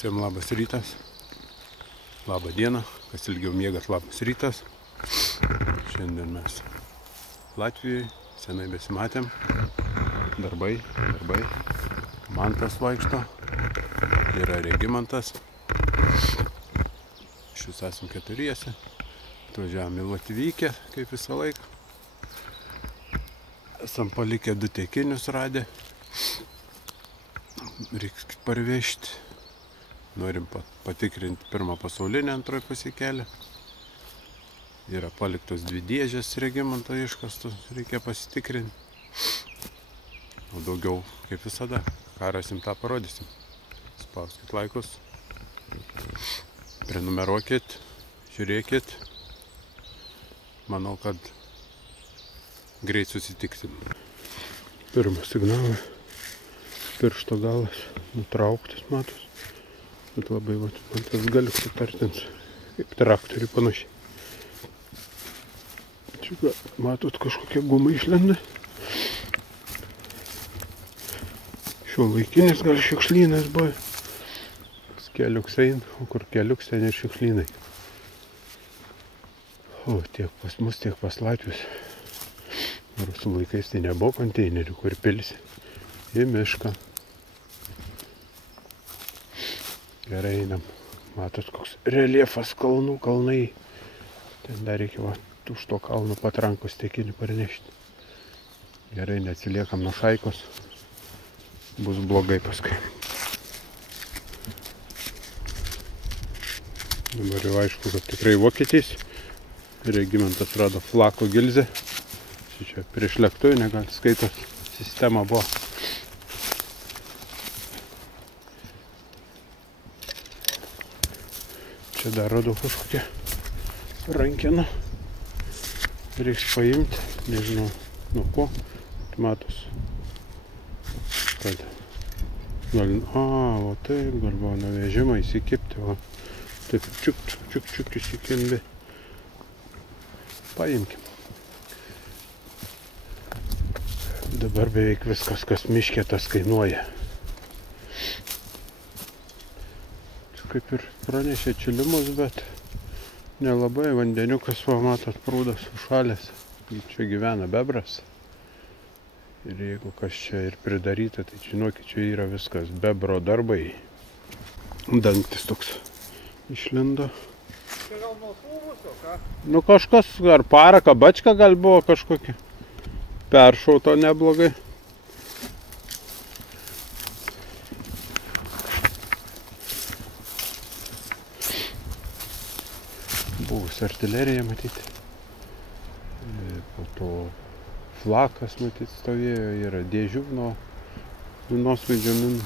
Visiems labas rytas, labą dieną, kas ilgiau miegat, labas rytas. Šiandien mes Latvijoje, senai besimatėm, darbai, Mantas vaikšto, yra Regimantas, iš vis esam keturiese, atvažiavom į Latviją, kaip visą laiką. Esam palikę 2 tiekinius radę, reiks parvežti. Norim patikrinti pirmą pasaulinę, antroji pasikelę. Yra paliktos 2 dėžės Regimanto iškastos, reikia pasitikrinti. O daugiau, kaip visada, ką rasim, tą parodysim. Spauskit laikus, prenumeruokit, žiūrėkit. Manau, kad greit susitiksim. Pirmas signalas, piršto galas nutrauktas, matos. Bet labai, man tas gali sutartins, kaip traktoriui panašiai. Čia, matot, kažkokia guma išlenda. Šiuolaikinis gal šiukšlynas buvo. Keliuks eina, o kur keliuks ten ir šiukšlynai. O tiek pas mus, tiek pas Latvius. Rusų laikais tai nebuvo konteinerių, kur pilsi į mišką. Gerai einam. Matot, koks reljefas kalnų, kalnai. Ten dar reikia už to kalno patrankos tiekinį parnešti. Gerai, neatsiliekam nuo šaikos. Bus blogai paskui. Dabar jau aišku, kad tikrai vokietis. Regimantas rado flako gilzę. Čia prieš lėktuvę, gal skaitot, sistema buvo. Čia dar radau kažkokią rankeną. Reiks paimti, nežinau nuo ko. Matos. Kad gal, o taip, galvoju, nuo vežimo įsikipti, o taip čiuk įsikimbi. Paimkim. Dabar beveik viskas, kas miške, tas kainuoja. Kaip ir pranešė čilimus, bet nelabai vandeniukas, va, matot, prūdas užšalęs. Čia gyvena bebras. Ir jeigu kas čia ir pridaryta, tai žinokit, čia yra viskas bebro darbai. Dangtis toks išlindo. Čia gal nuo pūvusio, ką? Nu kažkas, ar paraka, bačka gal buvo kažkokia. Peršauto neblogai. Buvus artilerija, matyti. Po to flakas, matyti, stovėjo. Yra dėžių nuo minosvaidžio minų.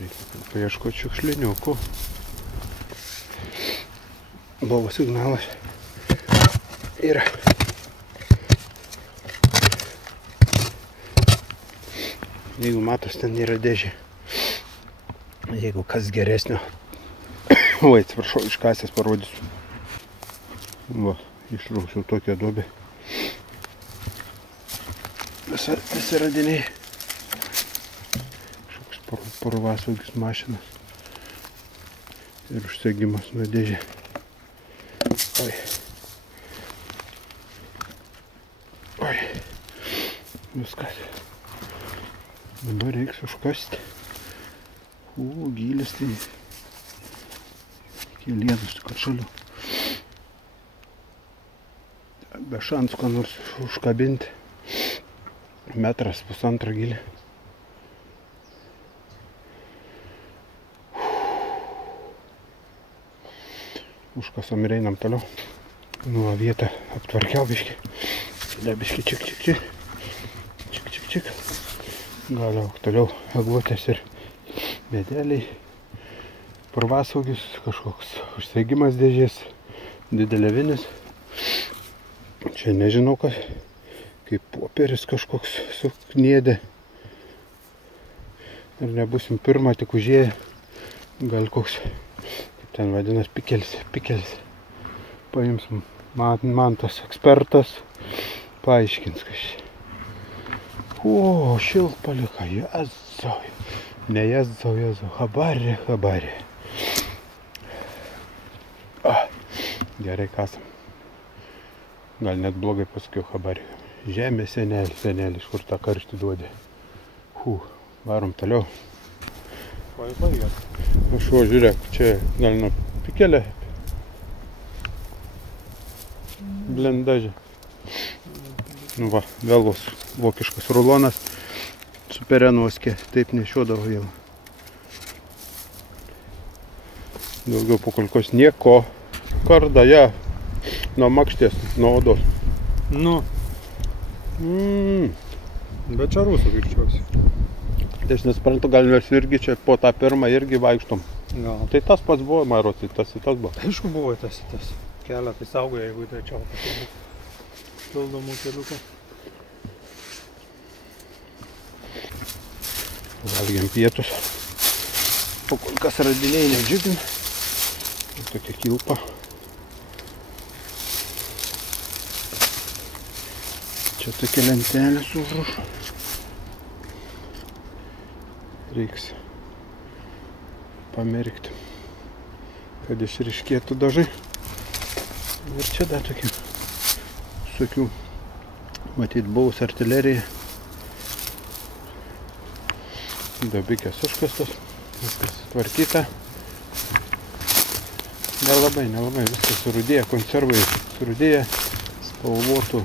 Reikia paieškoti šiukšliniukų. Buvo signalas. Yra. Jeigu matos, ten yra dėžė. Jeigu kas geresnio. Oi, atsiprašau, iškasęs parodysiu. Va, išrausiu tokią duobę. Visi radiniai. Kažkoks purvasvaigis mašinas. Ir užsegimas nuo dėžė. Oi. Oi. Viskas. Dabar reiks užkasti. Gylis tai kelėdus tik atšaliu. Be šansų, ką nors užkabinti. 1,5 m gilį. Užkasam ir einam toliau. Nu, vietą aptvarkiau biškį. Biškį čik. Gal toliau eglutės ir medeliai, purvasvaigis, kažkoks užsegimas dėžės, didelė vinis. Čia nežinau, kas, kaip popieris kažkoks sukniedė. Ir nebūsim pirmą, tik užėję. Gal koks, kaip ten vadinas, pikelis. Paimsim, man tas ekspertas paaiškins, kas čia. O, šilpaliuką, jezau. Ne jezau, habarė. Gerai kasam. Gal net blogai pasakiau habarė. Žemė senelį, iš kur tą karštį duodė. Varom toliau. Aš žiūrėk, čia gal nuo pikelė. Blendažė. Nu va, vėlos vokiškas rulonas su perenuoskė, taip nešiodavo jau. Daugiau po kolkos nieko. Karda, ja, nuo makštės, nuo odos. Nu. Bet čia rusas greičiausiai. Tai aš nesuprantu, gal mes irgi čia po tą pirmą irgi vaikštom. Gal. Tai tas pats buvo, Mairos, tai tas buvo. Aišku buvo tas. Kelią tai saugoja, jeigu tai čia pildomų keliukų. Valgiam pietus. Po kol kas radiniai nedžiugina. Tokia kilpa. Čia tokia lentelė su užrašu. Reiks pamerkti, kad išryškėtų dažai. Ir čia dar tokių visokių, matyt, buvus artilerija. Dabikės užkastos, viskas tvarkyta. Nelabai, viskas surūdėja, konservai surūdėja, spalvotų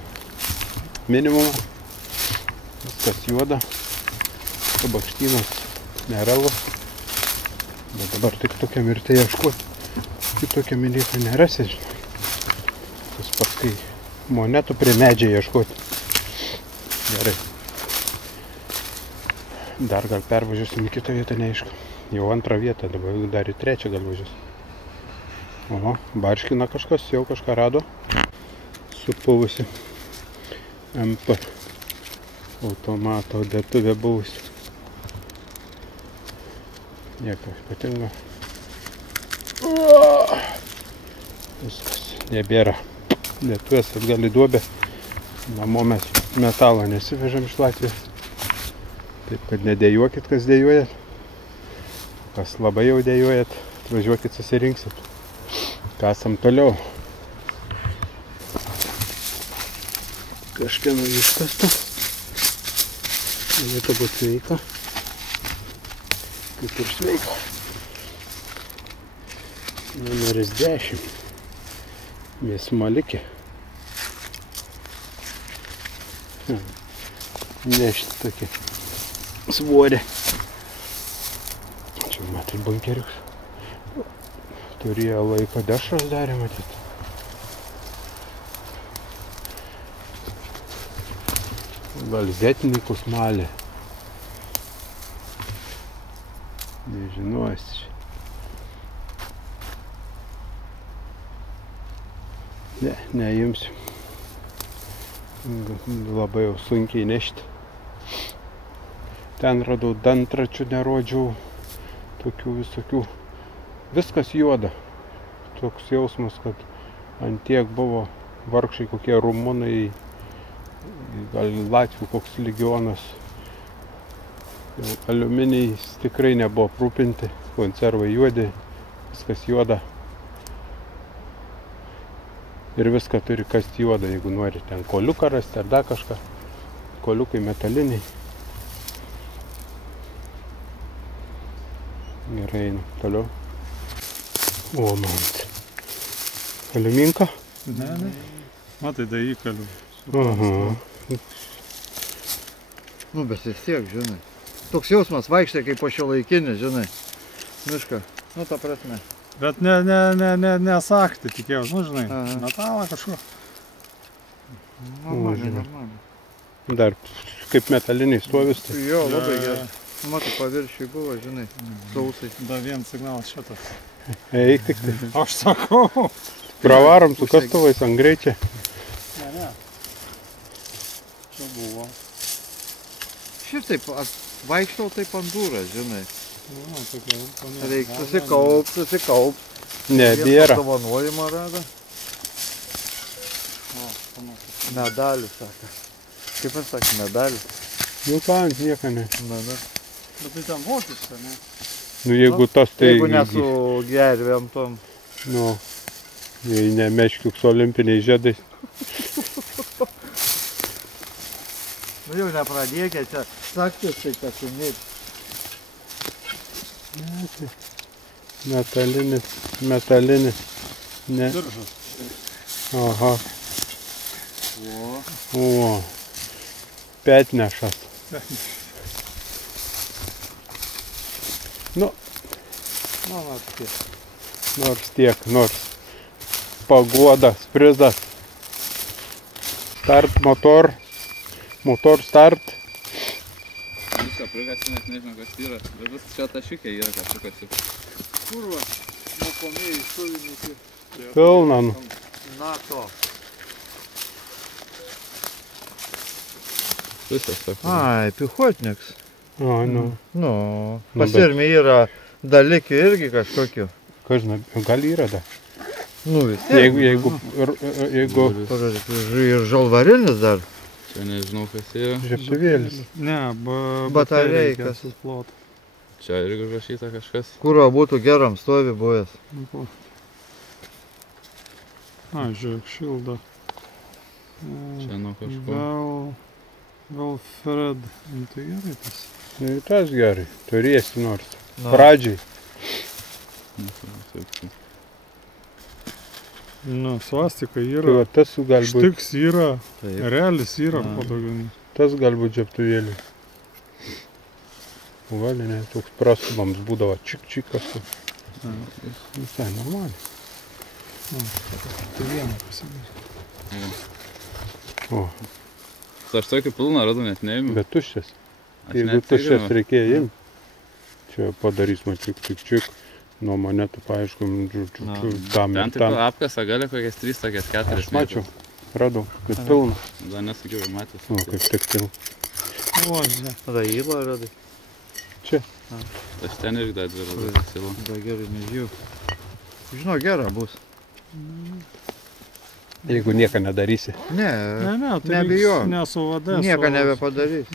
minimumą. Viskas juoda, bakštynas nerealus. Bet dabar tik tokią mirtį ieškoti. Kitokią minėtą nerasi, žinai. Tas pats, kai monetų prie medžiai ieškoti. Gerai. Dar gal pervažiuosim į kitą vietą, neaišku. Jau antrą vietą, dabar dar į trečią gal važiuosim. Oho, barškina kažkas, jau kažką rado. Supuvusi MP automato dėtuvė buvusi. Nieko ypatingo. Viskas nebėra. Dėtuvės atgal į duobę. Namo mes metalą nesivežam iš Latvijos. Taip, kad nedėjuokit, kas dėjuojat. Kas labai jau dėjuojat, atvažiuokit, susirinksit. Kasam toliau. Kažkieno iškasta. Galėtų būti sveika. Kaip ir sveika. Numeris 10. Mėsmalikė. Nešti tokį svorį. Čia matai bunkerius. Turėjo laiko dešros darė, matyt. Gal zetininkus malė. Nežinosi. Ne, neimsiu. Labai jau sunkiai nešti. Ten radau dantračių, nerodžiau. Tokių visokių. Viskas juoda. Toks jausmas, kad ant tiek buvo vargšai kokie rumunai, gal Latvių koks legionas. Aliuminiai tikrai nebuvo aprūpinti, konservai juodi, viskas juoda. Ir viską turi kasti juoda, jeigu nori ten koliuką rasti ar dar kažką. Koliukai metaliniai. Gerai, einu toliau. O, man. Aliuminka? Ne. Matai, da įkaliu. Aha. Nu, bet vis tiek, žinai. Toks jausmas vaikštai kaip po šiuolaikinis, žinai. Mišką. Nu, ta prasme. Bet nesakti tikėjaus, nu, žinai. Metalą kažko. Normalu. Dar kaip metaliniai stovis. Tai. Jo, labai gerai. Matai, paviršiui buvo, žinai, sausai. Da vienas signalas šitas. Eik tik tai. Aš sakau. Pravarom su kastuvais ant greičia. Ne. Čia buvo. Šitaip, vaikštau taip ant durą, žinai. Nu, tokia. Reik susikaupt. Nebėra. Dovanojimą rado. Medalių, sako. Kaip jis sakė, medalių? Juokant nieko ne. Na. Bet tai ten vokiška, ne? Nu jeigu tas tai... Jeigu ne su gervėm tom. Nu, jei ne meškiuk su olimpiniais žiedais. Nu jau nepradėkė čia saktis, tai kasinėti. Metalinis. Ne. Diržas. Aha. O. Petnešas. Nu, nors paguodas, prizas. Start motor start. Viską prikasi, net nežinau kas yra. Bet vis čia tašiukė yra, ką prikasi. Kurva, mokomieji šuvininkai. Pilna. Na to. Visas toks. Ai, pichotniks. O, nu. Nu, Nu, pas irmi yra dalykių irgi kažkokių. Kas žinai, gal yra da. Nu vis tiek. Jeigu Ir žalvarinis dar. Čia nežinau kas yra. žiepsuvėlis. Ne, Batareikas. Suplot. Čia irgi užrašyta kažkas. Kurva būtų geram stovi buvęs. A, žiūrėk, šildo. Čia nuo kažko. Gal Fred. Nu, tai gerai tas. Nu, tas gerai, turėsi nors. Na. Pradžiai. Nu, svastika Tai yra. va, tas galbūt, Štiks yra. Taip. Realis yra. Na. Po daugiau. tas galbūt žiepsuvėlis. O gali ne, toks prasubams būdavo čik-čikas. Visai normaliai. Tai vieną pasimės. O, Aš tokį pilną radau, net neėmiau. bet tuščias. Aš Jeigu net tuščias nežinau. reikėjo imti, čia padarys man čik, nuo monetų paaiškum, tam Ten ir taip tam. apkasa gali kokias 3, tokias 4. Aš mačiau, radau, bet pilna. Dar nesakiau, matęs. O, kaip tik pilna. O, žiūrėk. Tada įlą radai. Aš ten irgi dar radau silą. Da gerai, nežiūrėjau. Žinau, gera bus. Jeigu nieko nedarysi. Ne, Ne, tai Nebijok. Nesuvadės. nieko nebepadarys.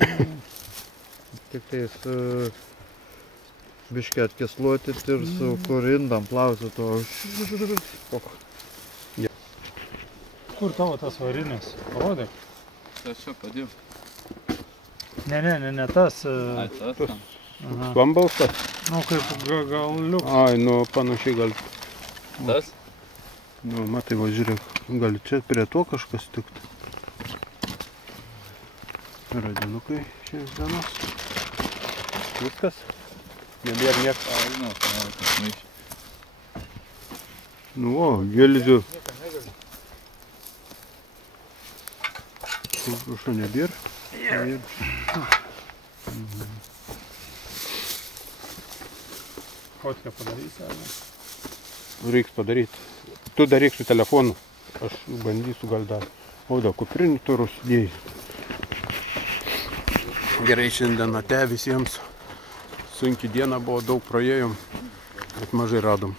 Tik tai su biškį atkisluotit ir su kurindam plausit, o Kur tavo tas varinės? Parodėk. Aš čia padėjau. Ne, tas. Ai, tas ten. Aha. Svambalsas? Nu, kaip gal liuks. Ai, nu panašiai gal. Tas? Nu, matai, va žiūrėk, gali čia prie to kažkas tikti. Radinukai šiais dienos. Viskas? Nebėr nieko. Ai, žinau, tas maišė. Nu, o, gilzių. Prašau, nebėr. Fotkę padarysi, ar ne? Reiks padaryti. Tu daryk su telefonu. Aš bandysiu gal dar. O, da, kuprinį turus dėjai. Gerai, šiandien ate visiems. Sunki diena buvo, daug praėjom, bet mažai radom.